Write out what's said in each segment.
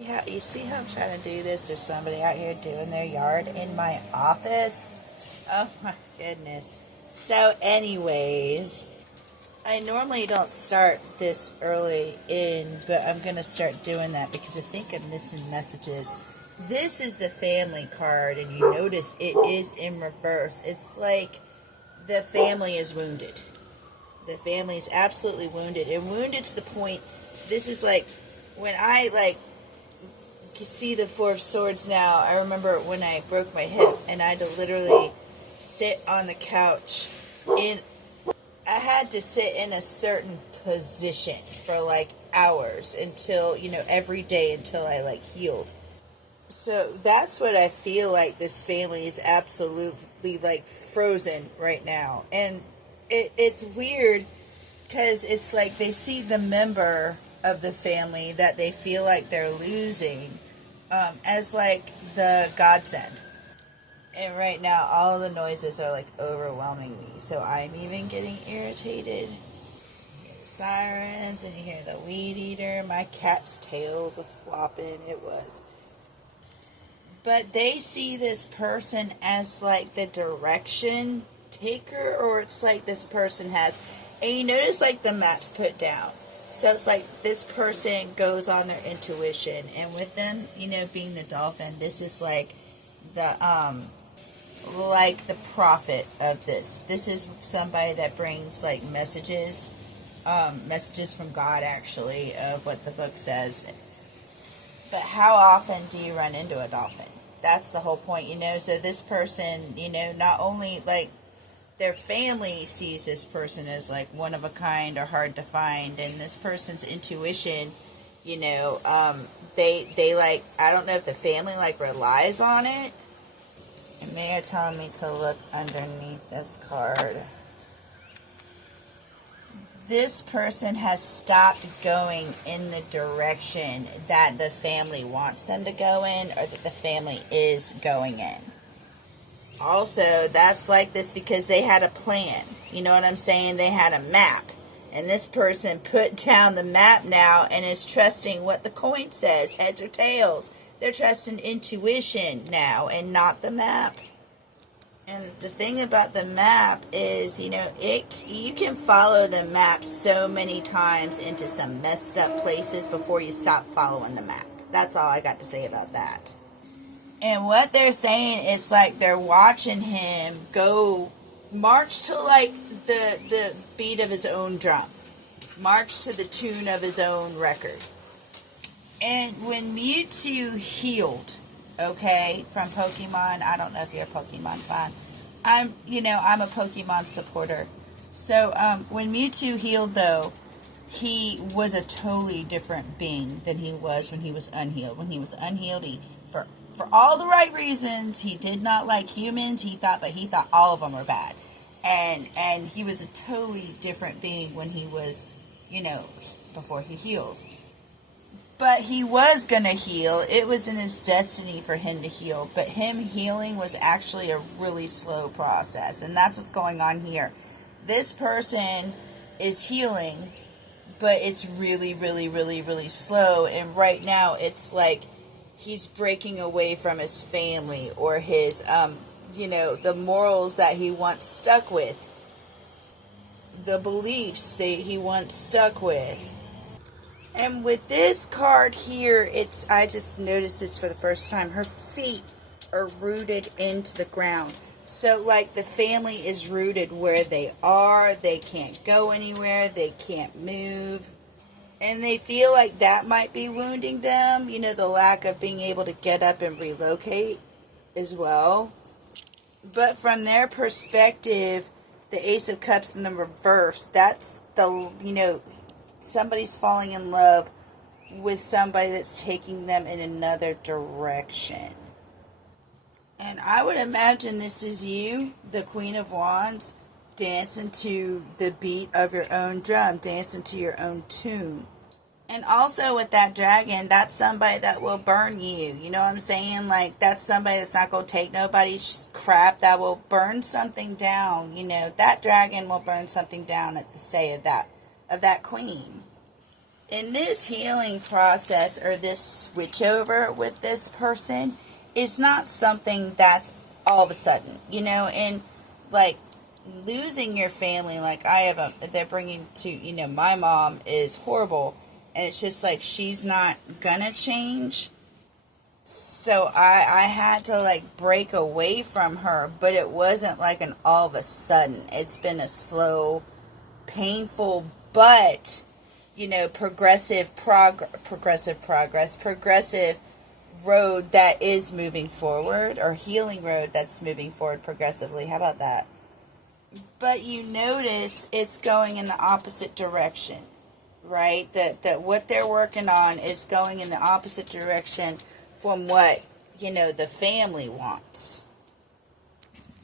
Yeah, you see how I'm trying to do this? There's somebody out here doing their yard in my office. Oh my goodness. So, anyways, I normally don't start this early but I'm going to start doing that because I think I'm missing messages. This is the family card, and you notice it is in reverse. It's like the family is wounded. The family is absolutely wounded, and wounded to the point, this is like, when I see the Four of Swords now, I remember when I broke my hip and I had to literally sit on the couch I had to sit in a certain position for like hours until, every day until I healed. So that's what I feel like this family is absolutely frozen right now. And it's weird because it's like they see the member of the family that they feel like they're losing as the godsend. And right now, all the noises are overwhelming me. So I'm even getting irritated. You hear the sirens, and you hear the weed eater. My cat's tails are flopping. It was. But they see this person as the direction taker, or it's this person has. And you notice the map's put down. So it's this person goes on their intuition. And with them, being the dolphin, this is the the prophet of this. This is somebody that brings messages, messages from God actually, of what the book says. But how often do you run into a dolphin? That's the whole point, So this person, not only their family sees this person as one of a kind or hard to find, and this person's intuition, they I don't know if the family relies on it. And they are telling me to look underneath this card. This person has stopped going in the direction that the family wants them to go in, or that the family is going in. Also, that's like this because they had a plan. You know what I'm saying? They had a map. And this person put down the map now and is trusting what the coin says, heads or tails. They're trusting intuition now and not the map. And the thing about the map is, you can follow the map so many times into some messed up places before you stop following the map. That's all I got to say about that. And what they're saying is they're watching him go march to the beat of his own drum. March to the tune of his own record. And when Mewtwo healed, okay, from Pokemon, I don't know if you're a Pokemon fan. I'm a Pokemon supporter. So, when Mewtwo healed, though, he was a totally different being than he was when he was unhealed. When he was unhealed, for all the right reasons, he did not like humans. He thought all of them were bad. And he was a totally different being when he was, before he healed. But he was going to heal. It was in his destiny for him to heal. But him healing was actually a really slow process. And that's what's going on here. This person is healing, but it's really, really, really, really slow. And right now, it's he's breaking away from his family or his, the morals that he once stuck with. The beliefs that he once stuck with. And with this card here, I just noticed this for the first time. Her feet are rooted into the ground. So, the family is rooted where they are. They can't go anywhere. They can't move. And they feel like that might be wounding them. The lack of being able to get up and relocate as well. But from their perspective, the Ace of Cups in the reverse, that's somebody's falling in love with somebody that's taking them in another direction. And I would imagine this is you, the Queen of Wands, dancing to the beat of your own drum, dancing to your own tune. And also with that dragon, that's somebody that will burn you. You know what I'm saying? That's somebody that's not going to take nobody's crap, that will burn something down. That dragon will burn something down at the say of that queen. in this healing process, or this switchover with this person, is not something that's all of a sudden, and like losing your family, like they're bringing to, my mom is horrible, and it's just like she's not gonna change. So I had to like break away from her, but it wasn't like an all of a sudden. It's been a slow, painful, but progressive road that is moving forward, or healing road that's moving forward progressively. How about that? But you notice it's going in the opposite direction, right? That what they're working on is going in the opposite direction from what, the family wants.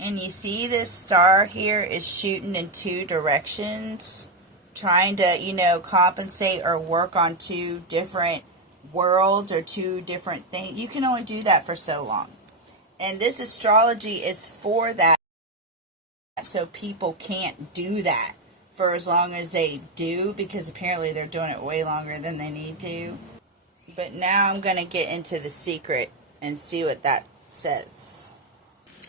And you see this star here is shooting in two directions, trying to, compensate or work on two different worlds or two different things. You can only do that for so long. And this astrology is for that, so people can't do that for as long as they do, because apparently they're doing it way longer than they need to. But now I'm going to get into the secret and see what that says.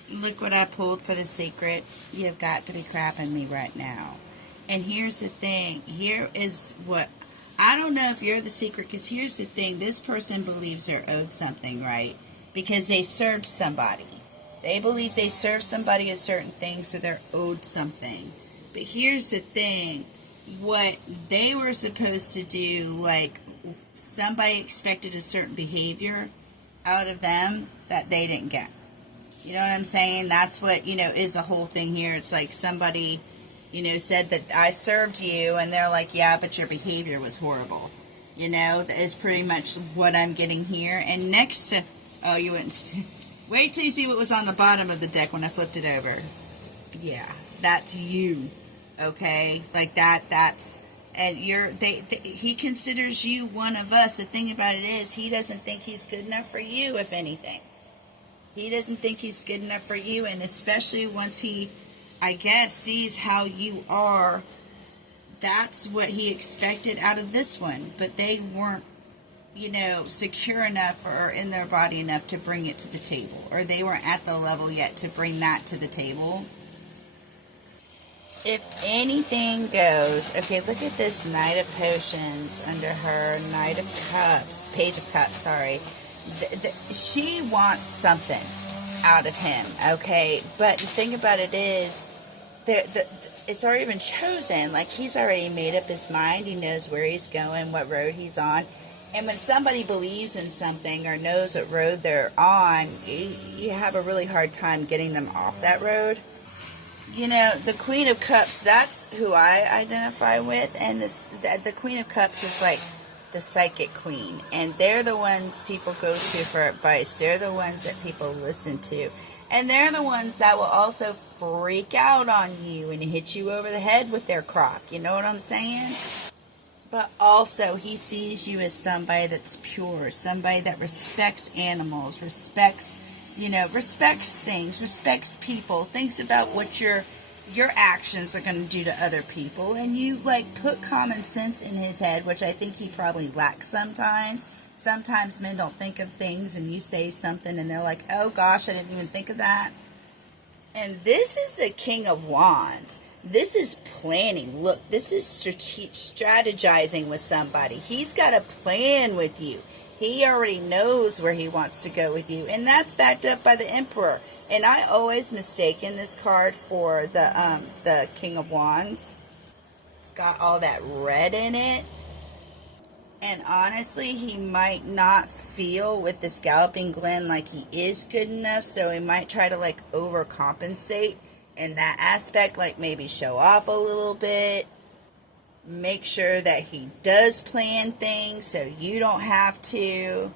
Look what I pulled for the secret. You've got to be crapping me right now. And here's the thing. Here is what... I don't know if you're the secret, because here's the thing. This person believes they're owed something, right? Because they served somebody. They believe they served somebody a certain thing, so they're owed something. But here's the thing. What they were supposed to do, like... somebody expected a certain behavior out of them that they didn't get. You know what I'm saying? That's what, is the whole thing here. It's like somebody, said that I served you, and they're like, yeah, but your behavior was horrible. That is pretty much what I'm getting here. And next to, oh, you wouldn't see. Wait till you see what was on the bottom of the deck when I flipped it over. Yeah, that's you. Okay? Like that's... and he considers you one of us. The thing about it is, he doesn't think he's good enough for you, if anything. He doesn't think he's good enough for you, and especially once he, I guess, sees how you are, that's what he expected out of this one. But they weren't, secure enough or in their body enough to bring it to the table. Or they weren't at the level yet to bring that to the table. If anything goes, okay, look at this Knight of Potions under her, Knight of Cups, Page of Cups, sorry. She wants something out of him, okay? But the thing about it is, it's already been chosen. Like, he's already made up his mind. He knows where he's going, what road he's on. And when somebody believes in something or knows what road they're on, you have a really hard time getting them off that road. The Queen of Cups, that's who I identify with, and the Queen of Cups is like the psychic queen, and they're the ones people go to for advice. They're the ones that people listen to, and they're the ones that will also freak out on you and hit you over the head with their crock. You know what I'm saying? But also, he sees you as somebody that's pure, somebody that respects animals, respects things, respects people, thinks about what your actions are going to do to other people, and you, put common sense in his head, which I think he probably lacks sometimes. Sometimes men don't think of things, and you say something, and they're like, oh gosh, I didn't even think of that. And this is the King of Wands. This is planning. Look, this is strategizing with somebody. He's got a plan with you. He already knows where he wants to go with you. And that's backed up by the Emperor. And I always mistaken this card for the King of Wands. It's got all that red in it. And honestly, he might not feel with this Galloping Glen like he is good enough. So he might try to overcompensate in that aspect. Maybe show off a little bit. Make sure that he does plan things so you don't have to.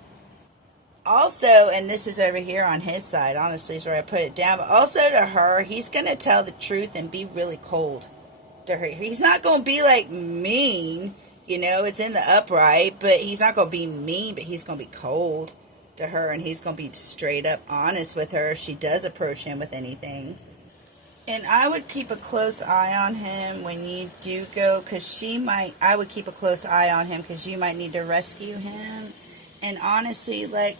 Also, and this is over here on his side, honestly, is where I put it down. But also to her, he's going to tell the truth and be really cold to her. He's not going to be mean. It's in the upright, but he's not going to be mean, but he's going to be cold to her. And he's going to be straight up honest with her if she does approach him with anything. And I would keep a close eye on him when you do go, because I would keep a close eye on him because you might need to rescue him. And honestly, like,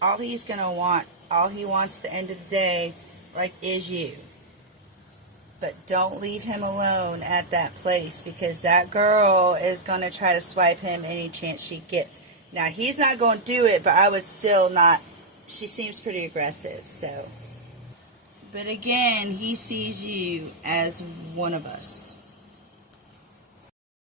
all he wants at the end of the day, like, is you. But don't leave him alone at that place, because that girl is going to try to swipe him any chance she gets. Now, he's not going to do it, but I would still not. She seems pretty aggressive, so. But again, he sees you as one of us.